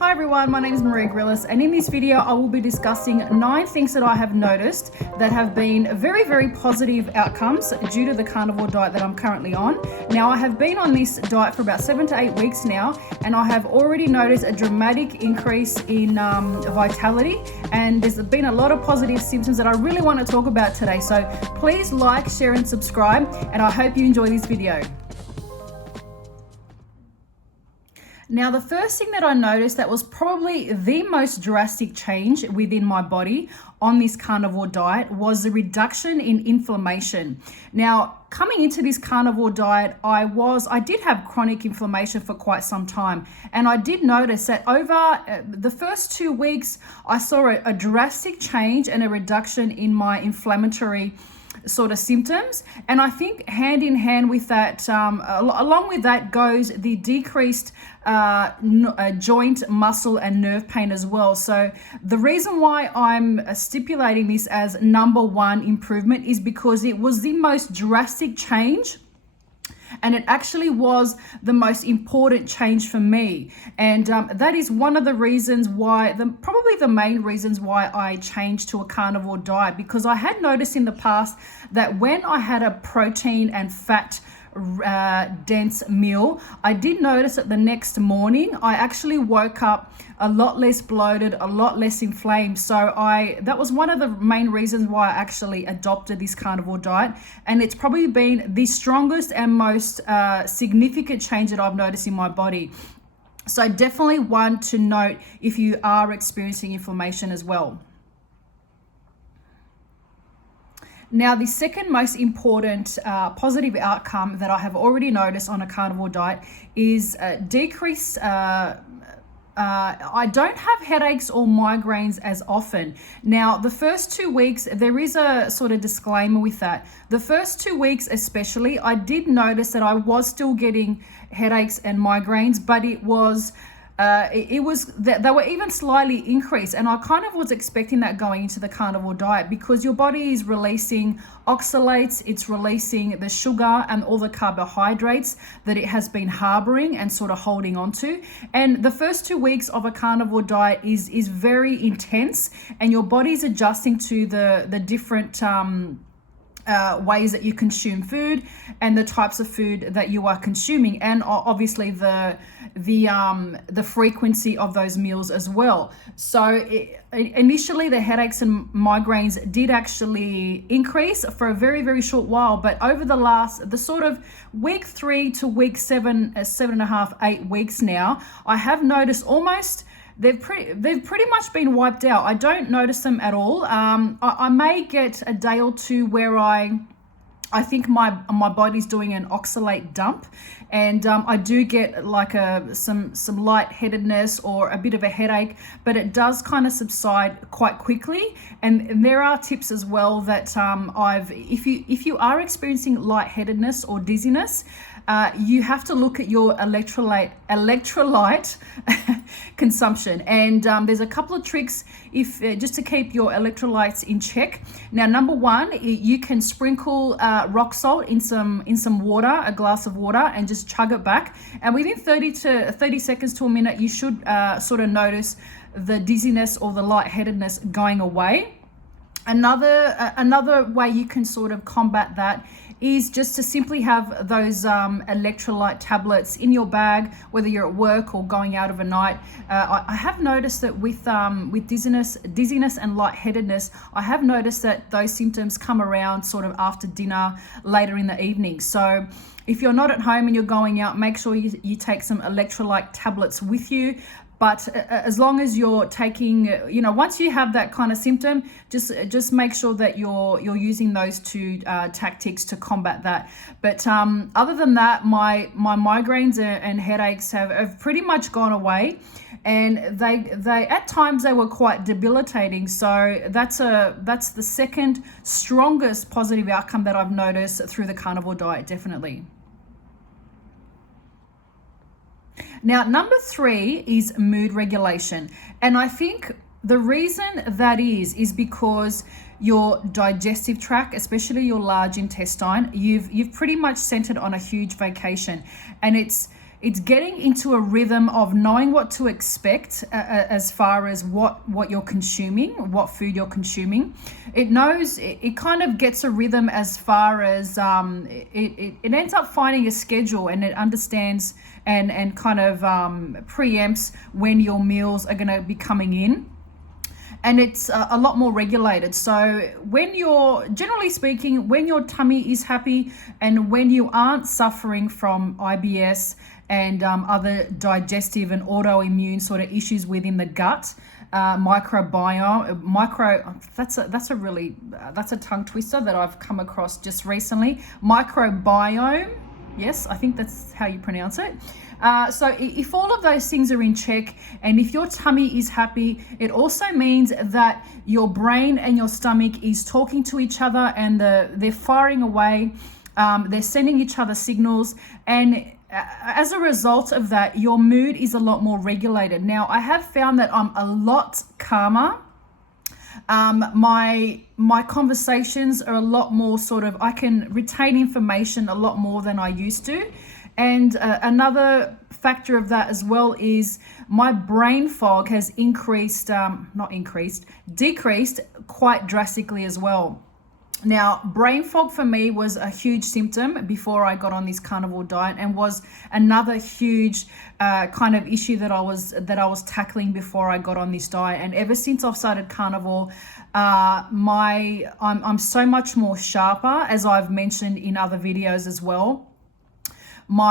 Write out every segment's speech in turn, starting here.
Hi everyone, my name is Marie Grillis, and in this video I will be discussing 9 things that I have noticed that have been very positive outcomes due to the carnivore diet that I'm currently on. Now, I have been on this diet for about 7 to 8 weeks now, and I have already noticed a dramatic increase in vitality, and there's been a lot of positive symptoms that I really want to talk about today. So please like, share and subscribe, and I hope you enjoy this video. Now, the first thing that I noticed that was probably the most drastic change within my body on this carnivore diet was the reduction in inflammation. Now, coming into this carnivore diet, I did have chronic inflammation for quite some time. And I did notice that over the first 2 weeks, I saw a drastic change and a reduction in my inflammatory sort of symptoms. And I think hand in hand with that, along with that goes the decreased joint, muscle and nerve pain as well. So the reason why I'm stipulating this as #1 improvement is because it was the most drastic change, and it actually was the most important change for me. And that is one of the reasons why, probably the main reasons why I changed to a carnivore diet, because I had noticed in the past that when I had a protein and fat dense meal, I did notice that the next morning I actually woke up a lot less bloated, a lot less inflamed. So that was one of the main reasons why I actually adopted this carnivore diet, and it's probably been the strongest and most significant change that I've noticed in my body. So definitely one to note if you are experiencing inflammation as well. Now, the second most important positive outcome that I have already noticed on a carnivore diet is decrease. I don't have headaches or migraines as often. Now, the first 2 weeks, there is a sort of disclaimer with that. The first 2 weeks especially, I did notice that I was still getting headaches and migraines, but it was that they were even slightly increased, and I kind of was expecting that going into the carnivore diet, because your body is releasing oxalates, it's releasing the sugar and all the carbohydrates that it has been harboring and sort of holding on to. And the first 2 weeks of a carnivore diet is very intense, and your body's adjusting to the different ways that you consume food and the types of food that you are consuming, and obviously the frequency of those meals as well. So initially the headaches and migraines did actually increase for a very short while, but over the sort of week 3 to week 7.5, 8 weeks now, I have noticed almost they've pretty much been wiped out. I don't notice them at all. I may get a day or two where I think my body's doing an oxalate dump, and I do get like some lightheadedness or a bit of a headache, but it does kind of subside quite quickly. And there are tips as well that if you are experiencing lightheadedness or dizziness, you have to look at your electrolyte consumption, and there's a couple of tricks just to keep your electrolytes in check. Now, #1, you can sprinkle rock salt in some water, a glass of water, and just chug it back, and within 30 seconds to a minute you should sort of notice the dizziness or the lightheadedness going away. Another way you can sort of combat that is just to simply have those electrolyte tablets in your bag, whether you're at work or going out of a night. I have noticed that with dizziness and lightheadedness, I have noticed that those symptoms come around sort of after dinner, later in the evening. So if you're not at home and you're going out, make sure you take some electrolyte tablets with you. But as long as you're taking, once you have that kind of symptom, just make sure that you're using those 2 tactics to combat that. But other than that, my migraines and headaches have pretty much gone away, and they at times they were quite debilitating. So that's the second strongest positive outcome that I've noticed through the carnivore diet, definitely. Now, #3 is mood regulation. And I think the reason that is because your digestive tract, especially your large intestine, you've pretty much sent it on a huge vacation. And it's it's getting into a rhythm of knowing what to expect as far as what you're consuming, what food you're consuming. It knows, it kind of gets a rhythm as far as it ends up finding a schedule, and it understands and kind of preempts when your meals are going to be coming in. And it's a lot more regulated. So when you're, generally speaking, when your tummy is happy and when you aren't suffering from IBS and other digestive and autoimmune sort of issues within the gut, microbiome, that's a tongue twister that I've come across just recently. Microbiome, yes, I think that's how you pronounce it. So if all of those things are in check, and if your tummy is happy, it also means that your brain and your stomach is talking to each other, and they're firing away, they're sending each other signals, and as a result of that, your mood is a lot more regulated. Now, I have found that I'm a lot calmer. My conversations are a lot more sort of, I can retain information a lot more than I used to. And another factor of that as well is my brain fog has decreased quite drastically as well. Now, brain fog for me was a huge symptom before I got on this carnivore diet, and was another huge kind of issue that I was tackling before I got on this diet. And ever since I've started carnivore, I'm so much more sharper, as I've mentioned in other videos as well. The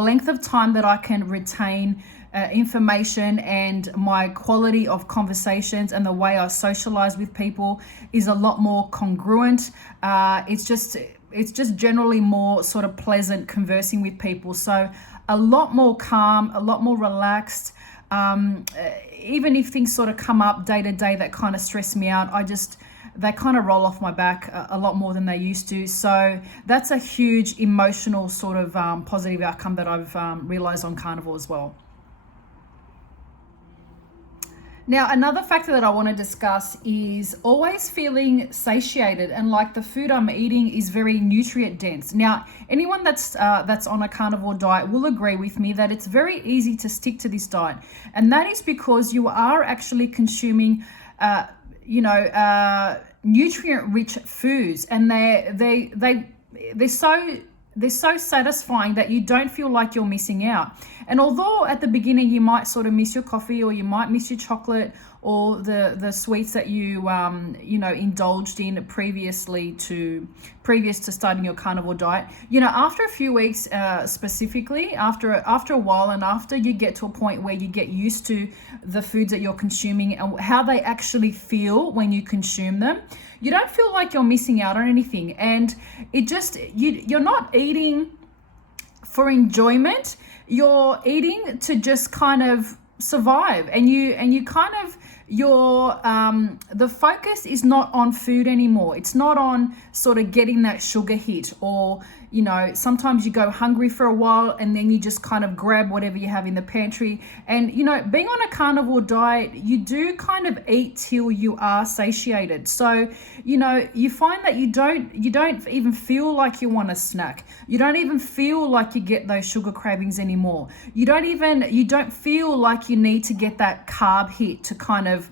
length of time that I can retain information, and my quality of conversations and the way I socialize with people is a lot more congruent. It's just generally more sort of pleasant conversing with people. So a lot more calm, a lot more relaxed. Even if things sort of come up day to day that kind of stress me out, they kind of roll off my back a lot more than they used to. So that's a huge emotional sort of positive outcome that I've realized on carnivore as well. Now, another factor that I want to discuss is always feeling satiated, and like the food I'm eating is very nutrient dense. Now, anyone that's on a carnivore diet will agree with me that it's very easy to stick to this diet, and that is because you are actually consuming nutrient-rich foods, and they're so satisfying that you don't feel like you're missing out. And although at the beginning you might sort of miss your coffee, or you might miss your chocolate, or the sweets that you indulged in previous to starting your carnivore diet, after a few weeks, specifically after a while, and after you get to a point where you get used to the foods that you're consuming and how they actually feel when you consume them, you don't feel like you're missing out on anything. And you're not eating for enjoyment, you're eating to just kind of survive, and you kind of, the focus is not on food anymore. It's not on sort of getting that sugar hit, or sometimes you go hungry for a while and then you just kind of grab whatever you have in the pantry. And being on a carnivore diet, you do kind of eat till you are satiated. So you find that you don't even feel like you want a snack. You don't even feel like you get those sugar cravings anymore. You don't feel like you need to get that carb hit to kind of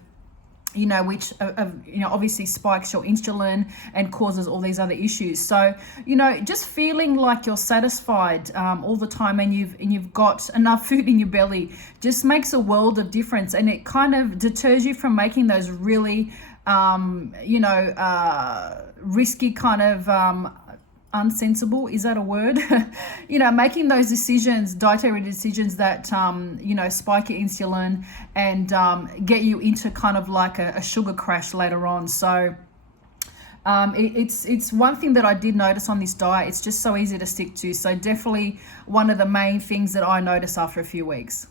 which obviously spikes your insulin and causes all these other issues. So just feeling like you're satisfied all the time, and you've got enough food in your belly, just makes a world of difference, and it kind of deters you from making those really risky kind of unsensible, is that a word? Making those decisions, dietary decisions that spike your insulin and get you into kind of like a sugar crash later on. So it's one thing that I did notice on this diet. It's just so easy to stick to. So definitely one of the main things that I notice after a few weeks.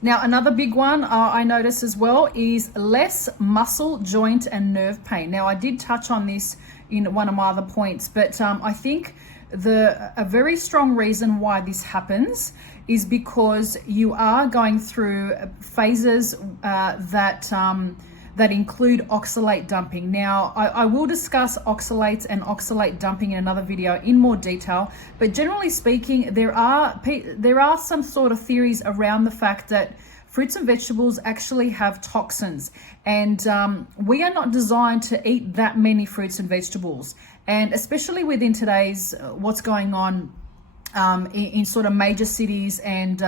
Now, another big one I notice as well is less muscle, joint, and nerve pain. Now, I did touch on this in one of my other points, but I think a very strong reason why this happens is because you are going through phases that that include oxalate dumping. Now, I will discuss oxalates and oxalate dumping in another video in more detail, but generally speaking, there are some sort of theories around the fact that fruits and vegetables actually have toxins, and we are not designed to eat that many fruits and vegetables. And especially within today's what's going on in sort of major cities and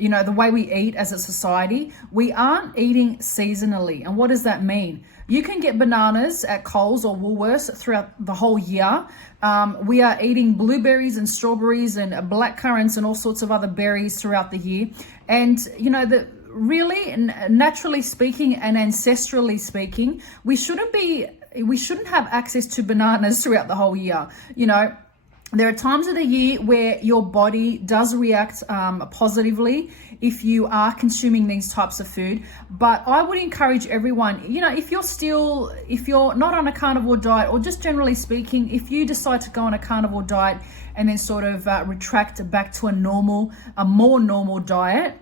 you know, the way we eat as a society, we aren't eating seasonally. And what does that mean? You can get bananas at Coles or Woolworths throughout the whole year. We are eating blueberries and strawberries and blackcurrants and all sorts of other berries throughout the year. And, you know, really, naturally speaking and ancestrally speaking, we shouldn't have access to bananas throughout the whole year. You know, there are times of the year where your body does react positively if you are consuming these types of food. But I would encourage everyone, you know, if you're not on a carnivore diet, or just generally speaking, if you decide to go on a carnivore diet and then sort of retract back to a more normal diet,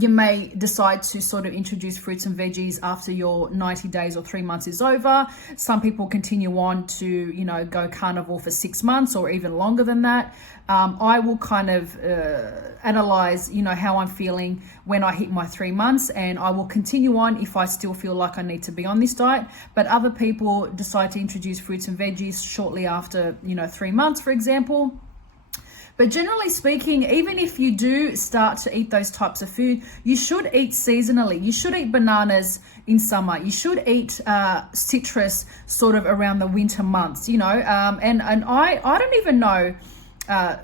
you may decide to sort of introduce fruits and veggies after your 90 days or 3 months is over. Some people continue on to, you know, go carnivore for 6 months or even longer than that. I will kind of analyze, you know, how I'm feeling when I hit my 3 months, and I will continue on if I still feel like I need to be on this diet. But other people decide to introduce fruits and veggies shortly after, you know, 3 months, for example. But generally speaking, even if you do start to eat those types of food, you should eat seasonally. You should eat bananas in summer. You should eat citrus sort of around the winter months, you know. And I don't even know.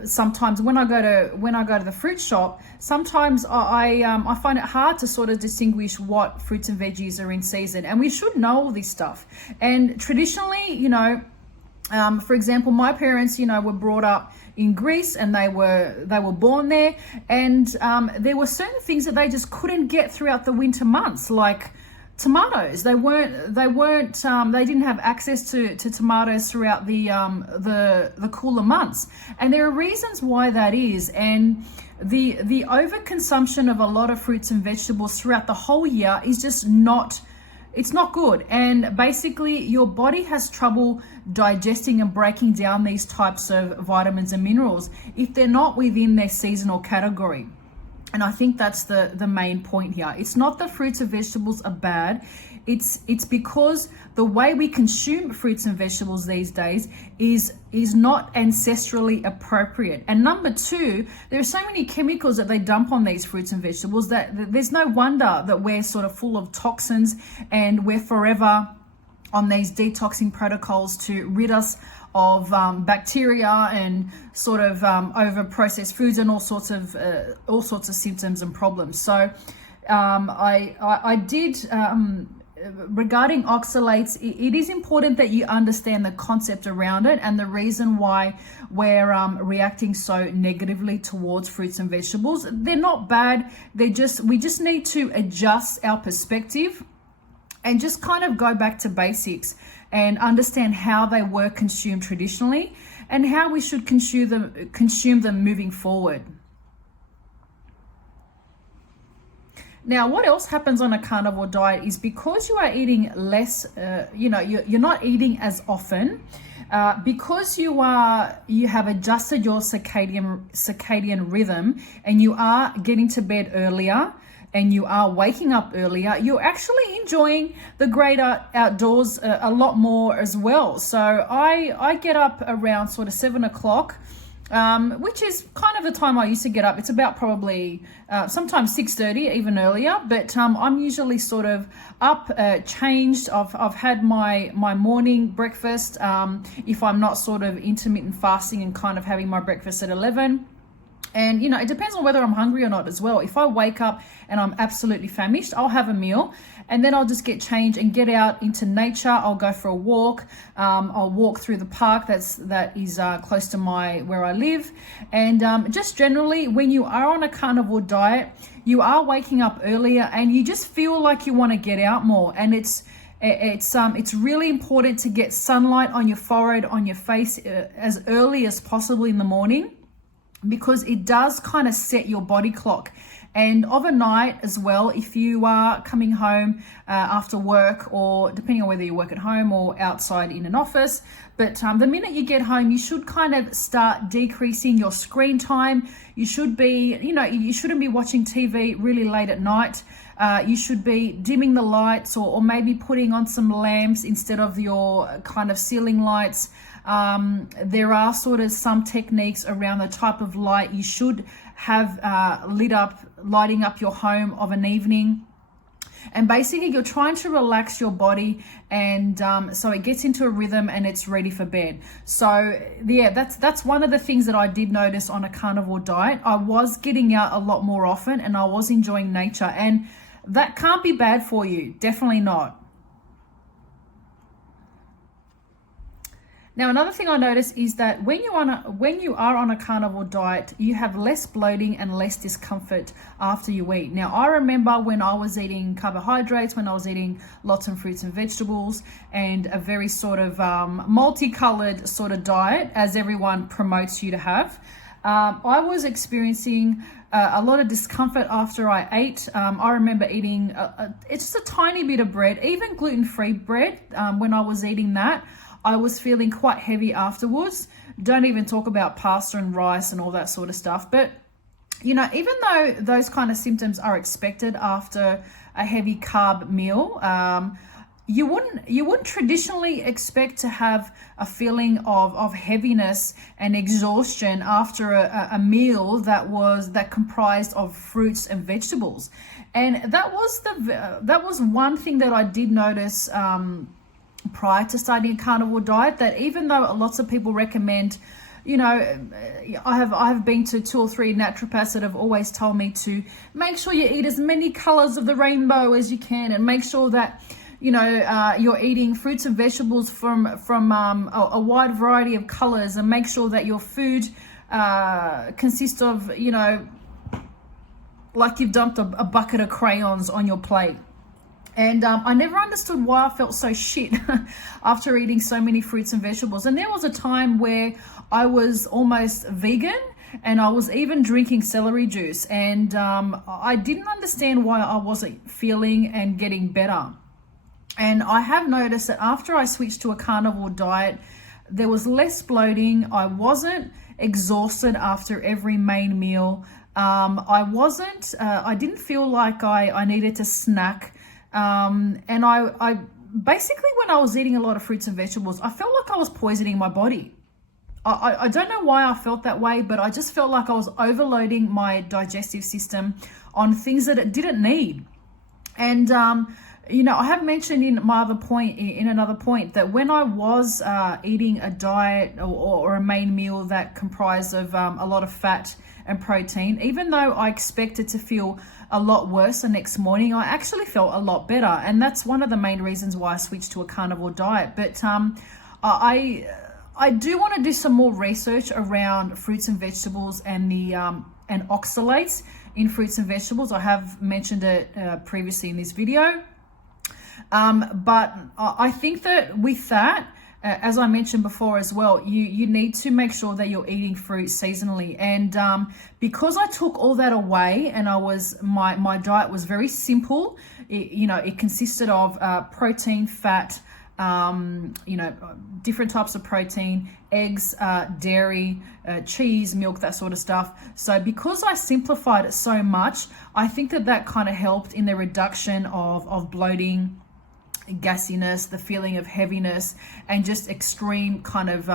Sometimes when I go to the fruit shop, sometimes I find it hard to sort of distinguish what fruits and veggies are in season. And we should know all this stuff. And traditionally, you know, for example, my parents, you know, were brought up in Greece, and they were born there, and there were certain things that they just couldn't get throughout the winter months, like tomatoes. They didn't have access to tomatoes throughout the cooler months, and there are reasons why that is. And the overconsumption of a lot of fruits and vegetables throughout the whole year is just not. It's not good. And basically your body has trouble digesting and breaking down these types of vitamins and minerals if they're not within their seasonal category. And I think that's the main point here. It's not that fruits and vegetables are bad. It's because the way we consume fruits and vegetables these days is not ancestrally appropriate. And number two, there are so many chemicals that they dump on these fruits and vegetables that there's no wonder that we're sort of full of toxins, and we're forever on these detoxing protocols to rid us of bacteria and sort of over processed foods and all sorts of symptoms and problems. So I did regarding oxalates, it is important that you understand the concept around it and the reason why we're reacting so negatively towards fruits and vegetables. They're not bad. We just need to adjust our perspective and just kind of go back to basics and understand how they were consumed traditionally and how we should consume them moving forward. Now, what else happens on a carnivore diet is because you are eating less, you're not eating as often, because you have adjusted your circadian rhythm, and you are getting to bed earlier and you are waking up earlier, you're actually enjoying the great outdoors a lot more as well. So I get up around sort of 7 o'clock. Which is kind of the time I used to get up. It's about probably sometimes 6:30, even earlier. But I'm usually sort of up, changed. I've had my morning breakfast. If I'm not sort of intermittent fasting and kind of having my breakfast at 11. And, you know, it depends on whether I'm hungry or not as well. If I wake up and I'm absolutely famished, I'll have a meal and then I'll just get changed and get out into nature. I'll go for a walk. I'll walk through the park that is close to where I live. And just generally, when you are on a carnivore diet, you are waking up earlier and you just feel like you want to get out more. And it's really important to get sunlight on your forehead, on your face as early as possible in the morning, because it does kind of set your body clock. And overnight as well, if you are coming home after work, or depending on whether you work at home or outside in an office, but the minute you get home, you should kind of start decreasing your screen time. You should be, you shouldn't be watching TV really late at night. You should be dimming the lights, or maybe putting on some lamps instead of your kind of ceiling lights. There are sort of some techniques around the type of light you should have lighting up your home of an evening. And basically you're trying to relax your body, and so it gets into a rhythm and it's ready for bed. So yeah, that's one of the things that I did notice on a carnivore diet. I was getting out a lot more often, and I was enjoying nature, and that can't be bad for you. Definitely not. Now, another thing I noticed is that when you are on a carnivore diet, you have less bloating and less discomfort after you eat. Now, I remember when I was eating carbohydrates, when I was eating lots of fruits and vegetables, and a very sort of multicolored sort of diet, as everyone promotes you to have, I was experiencing a lot of discomfort after I ate. I remember eating it's just a tiny bit of bread, even gluten-free bread. When I was eating that, I was feeling quite heavy afterwards. Don't even talk about pasta and rice and all that sort of stuff. But, even though those kind of symptoms are expected after a heavy carb meal, you wouldn't traditionally expect to have a feeling of heaviness and exhaustion after a meal that comprised of fruits and vegetables. And that was one thing that I did notice prior to starting a carnivore diet, that even though lots of people recommend, I have been to 2 or 3 naturopaths that have always told me to make sure you eat as many colors of the rainbow as you can, and make sure that you're eating fruits and vegetables from a wide variety of colors, and make sure that your food consists of, like you've dumped a bucket of crayons on your plate. And I never understood why I felt so shit after eating so many fruits and vegetables. And there was a time where I was almost vegan, and I was even drinking celery juice. And I didn't understand why I wasn't feeling and getting better. And I have noticed that after I switched to a carnivore diet, there was less bloating. I wasn't exhausted after every main meal. I didn't feel like I needed to snack. And I basically, when I was eating a lot of fruits and vegetables, I felt like I was poisoning my body. I don't know why I felt that way, but I just felt like I was overloading my digestive system on things that it didn't need. And, I have mentioned in another point that when I was eating a diet or a main meal that comprised of a lot of fat and protein, even though I expected to feel a lot worse the next morning, I actually felt a lot better. And that's one of the main reasons why I switched to a carnivore diet. But I do want to do some more research around fruits and vegetables and the and oxalates in fruits and vegetables. I have mentioned it previously in this video. But I think that with that, as I mentioned before as well, you need to make sure that you're eating fruit seasonally. And because I took all that away, and my diet was very simple. It consisted of protein, fat, different types of protein, eggs, dairy, cheese, milk, that sort of stuff. So because I simplified it so much, I think that kind of helped in the reduction of bloating, gassiness, the feeling of heaviness, and just extreme kind of,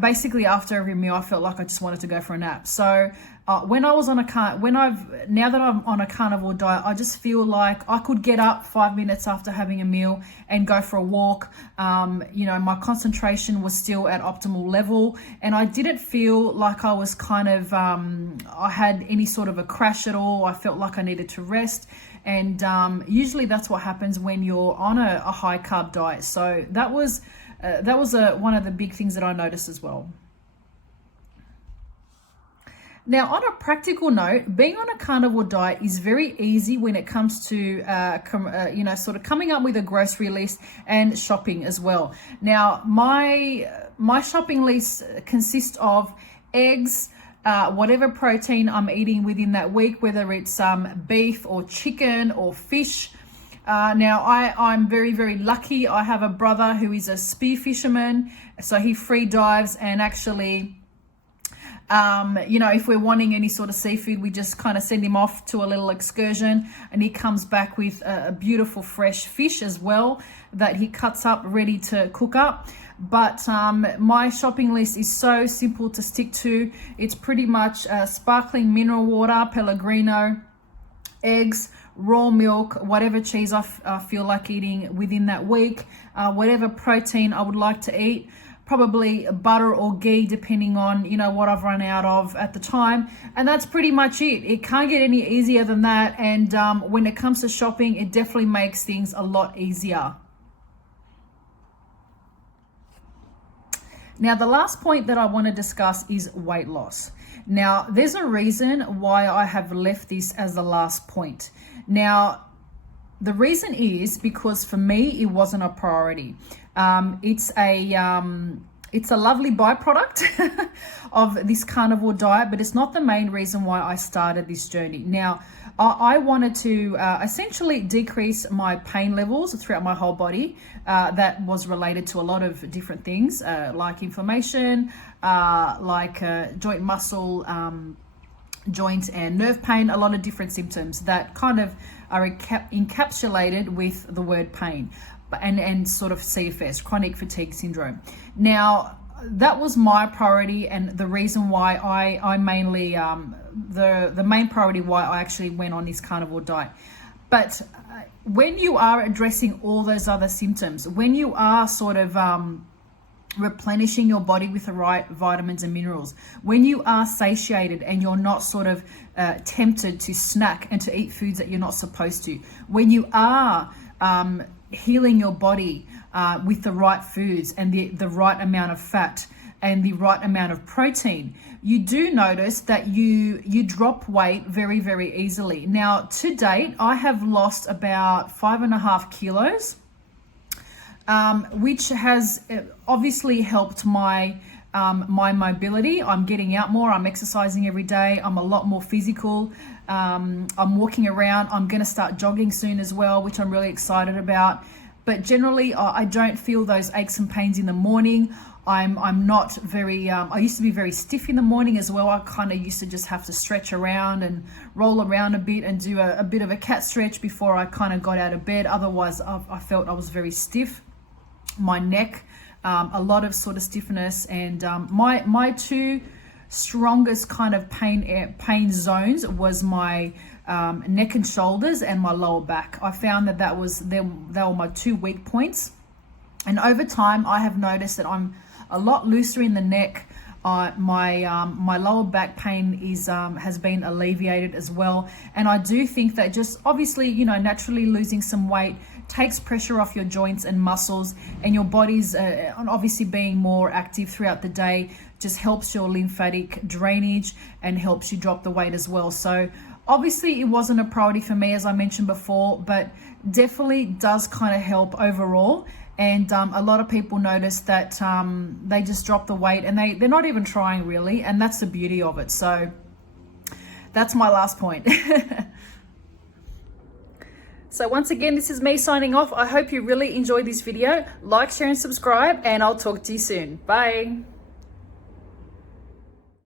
basically after every meal, I felt like I just wanted to go for a nap. So now that I'm on a carnivore diet, I just feel like I could get up 5 minutes after having a meal and go for a walk. My concentration was still at optimal level, and I didn't feel like I was kind of, I had any sort of a crash at all. I felt like I needed to rest. And usually that's what happens when you're on a high carb diet. So that was one of the big things that I noticed as well. Now, on a practical note, being on a carnivore diet is very easy when it comes to, sort of coming up with a grocery list and shopping as well. Now, my shopping list consists of eggs, whatever protein I'm eating within that week, whether it's beef or chicken or fish. Now I'm very, very lucky. I have a brother who is a spear fisherman, so he free dives, and actually you know, if we're wanting any sort of seafood, we just kind of send him off to a little excursion, and he comes back with a beautiful fresh fish as well that he cuts up ready to cook up. But my shopping list is so simple to stick to. It's pretty much sparkling mineral water, Pellegrino, eggs, raw milk, whatever cheese I feel like eating within that week, whatever protein I would like to eat, probably butter or ghee depending on, you know, what I've run out of at the time. And that's pretty much it. It can't get any easier than that. And when it comes to shopping, it definitely makes things a lot easier. Now, the last point that I want to discuss is weight loss. Now, there's a reason why I have left this as the last point. Now, the reason is because for me, it wasn't a priority. It's a lovely byproduct of this carnivore diet, but it's not the main reason why I started this journey. Now, I wanted to essentially decrease my pain levels throughout my whole body. That was related to a lot of different things, like inflammation, like joint muscle, joint and nerve pain, a lot of different symptoms that kind of are encapsulated with the word pain and sort of CFS, chronic fatigue syndrome. Now, that was my priority, and the reason why I mainly, the main priority why I actually went on this carnivore diet. But when you are addressing all those other symptoms, when you are sort of replenishing your body with the right vitamins and minerals, when you are satiated and you're not sort of tempted to snack and to eat foods that you're not supposed to, when you are healing your body with the right foods and the right amount of fat and the right amount of protein, you do notice that you drop weight very, very easily. Now, to date, I have lost about 5.5 kilos, which has obviously helped my my mobility. I'm getting out more, I'm exercising every day, I'm a lot more physical, I'm walking around, I'm going to start jogging soon as well, which I'm really excited about. But generally, I don't feel those aches and pains in the morning. I'm not very, I used to be very stiff in the morning as well. I kind of used to just have to stretch around and roll around a bit and do a bit of a cat stretch before I kind of got out of bed. Otherwise, I felt I was very stiff. My neck, a lot of sort of stiffness, and my two strongest kind of pain zones was my neck and shoulders and my lower back. I found that they were my two weak points, and over time I have noticed that I'm a lot looser in the neck. My lower back pain is has been alleviated as well, and I do think that just obviously, you know, naturally losing some weight takes pressure off your joints and muscles, and your body's obviously being more active throughout the day just helps your lymphatic drainage and helps you drop the weight as well. So obviously it wasn't a priority for me, as I mentioned before, but definitely does kind of help overall. And a lot of people notice that they just drop the weight and they're not even trying really, and that's the beauty of it. So that's my last point. So once again, this is me signing off. I hope you really enjoyed this video. Like, share, and subscribe, and I'll talk to you soon. Bye.